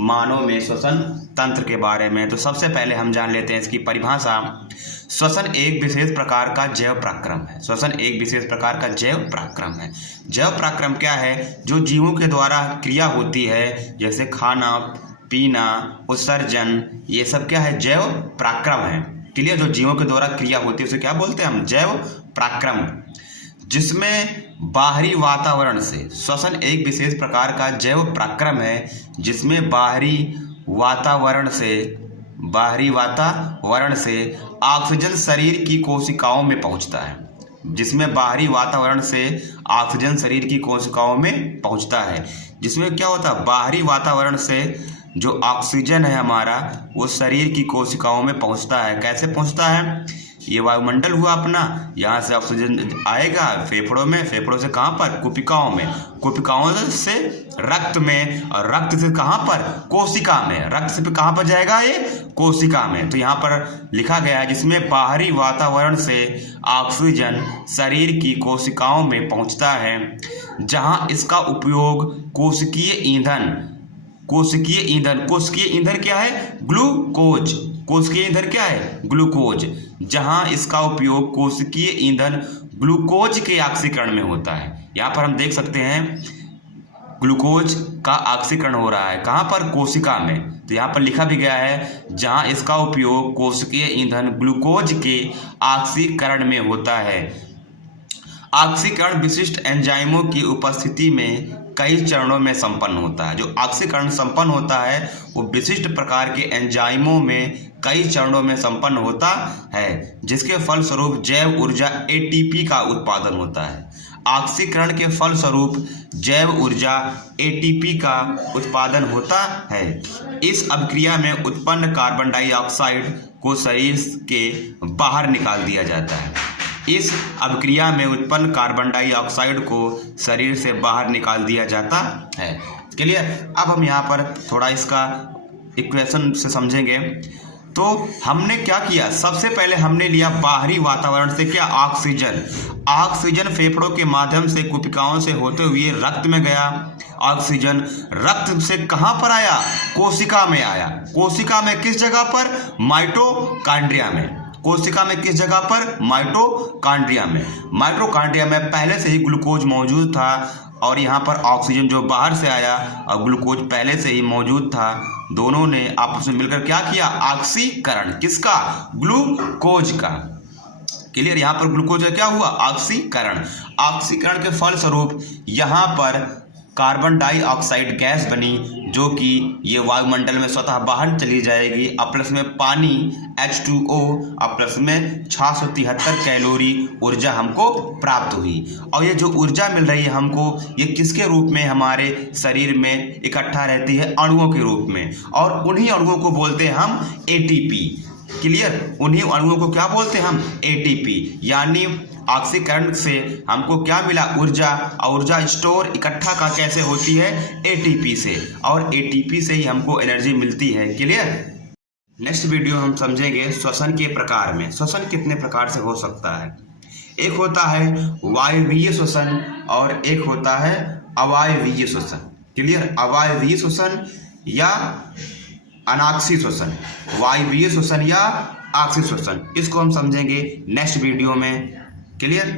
मानव में श्वसन तंत्र के बारे में। तो सबसे पहले हम जान लेते हैं इसकी परिभाषा। श्वसन एक विशेष प्रकार का जैव पराक्रम है। श्वसन एक विशेष प्रकार का जैव पराक्रम है। जैव पराक्रम क्या है? जो जीवों के द्वारा क्रिया होती है, जैसे खाना पीना, उत्सर्जन, ये सब क्या है? जैव पराक्रम है। क्लियर? जो जीवों के द्वारा क्रिया होती है उसे क्या बोलते हैं हम? जैव पराक्रम। जिसमें बाहरी वातावरण से, श्वसन एक विशेष प्रकार का जैव पराक्रम है जिसमें बाहरी वातावरण से ऑक्सीजन शरीर की कोशिकाओं में पहुंचता है। जिसमें बाहरी वातावरण से ऑक्सीजन शरीर की कोशिकाओं में पहुंचता है। जिसमें क्या होता है? बाहरी वातावरण से जो ऑक्सीजन है हमारा, वो शरीर की कोशिकाओं में पहुंचता है। कैसे पहुंचता है? ये वायुमंडल हुआ अपना, यहाँ से ऑक्सीजन आएगा फेफड़ों में, फेफड़ों से कहाँ पर? कुपिकाओं में, कुपिकाओं से रक्त में, और रक्त से कहाँ पर? कोशिका में। रक्त से कहाँ पर जाएगा? ये कोशिका में। तो यहाँ पर लिखा गया है जिसमें बाहरी वातावरण से ऑक्सीजन शरीर की कोशिकाओं में पहुँचता है, जहाँ इसका उपयोग कोशिकीय ईंधन क्या है? ग्लूकोज। कोशिकीय ईंधन क्या है? ग्लूकोज। जहां इसका उपयोग कोशिकीय ईंधन ग्लूकोज के ऑक्सीकरण में होता है। यहाँ पर हम देख सकते हैं ग्लूकोज का ऑक्सीकरण हो रहा है। कहाँ पर? कोशिका में। तो यहाँ पर लिखा भी गया है जहां इसका उपयोग कोशिकीय ईंधन ग्लूकोज के ऑक्सीकरण में होता है। ऑक्सीकरण विशिष्ट एंजाइमों की उपस्थिति में कई चरणों में संपन्न होता है। जो ऑक्सीकरण संपन्न होता है वो विशिष्ट प्रकार के एंजाइमों में कई चरणों में संपन्न होता है, जिसके फलस्वरूप जैव ऊर्जा एटीपी का उत्पादन होता है। ऑक्सीकरण के फलस्वरूप जैव ऊर्जा एटीपी का उत्पादन होता है। इस अभिक्रिया में उत्पन्न कार्बन डाइऑक्साइड को शरीर के बाहर निकाल दिया जाता है। इस अभिक्रिया में उत्पन्न कार्बन डाइऑक्साइड को शरीर से बाहर निकाल दिया जाता है। क्लियर? अब हम यहाँ पर थोड़ा इसका इक्वेशन से समझेंगे। तो हमने क्या किया? सबसे पहले हमने लिया बाहरी वातावरण से क्या? ऑक्सीजन फेफड़ों के माध्यम से कुपिकाओं से होते हुए रक्त में गया। ऑक्सीजन रक्त से कहाँ पर आया? कोशिका में आया। कोशिका में किस जगह पर? माइटोकॉन्ड्रिया में। कोशिका में किस जगह पर? माइटोकॉन्ड्रिया में। माइटोकॉन्ड्रिया में पहले से ही ग्लूकोज मौजूद था, और यहाँ पर ऑक्सीजन जो बाहर से आया और ग्लूकोज पहले से ही मौजूद था, दोनों ने आपस में मिलकर क्या किया? ऑक्सीकरण। किसका? ग्लूकोज का। क्लियर? यहाँ पर ग्लूकोज का क्या हुआ? ऑक्सीकरण। ऑक्सीकरण के फलस्वरूप यहाँ पर कार्बन डाइऑक्साइड गैस बनी, जो कि ये वायुमंडल में स्वतः बाहर चली जाएगी। और प्लस में पानी H2O, और प्लस में 673 कैलोरी ऊर्जा हमको प्राप्त हुई। और ये जो ऊर्जा मिल रही है हमको, ये किसके रूप में हमारे शरीर में इकट्ठा रहती है? अणुओं के रूप में। और उन्हीं अणुओं को बोलते हैं हम ATP। क्लियर? उन्हीं अणुओं को क्या बोलते हैं हम? ATP। यानी ऑक्सीकरण से हमको क्या मिला? ऊर्जा। और ऊर्जा स्टोर इकट्ठा का कैसे होती है? ATP से। और ATP से ही हमको एनर्जी मिलती है। क्लियर? नेक्स्ट वीडियो हम समझेंगे श्वसन के प्रकार में। श्वसन कितने प्रकार से हो सकता है? एक होता है वायवीय श्वसन और एक होता है अवायवीय श्वसन। क्लियर? अवायवीय श्वसन या अनाक्षी श्वसन, वायवीय श्वसन या आक्षी श्वसन, इसको हम समझेंगे नेक्स्ट वीडियो में। क्लियर?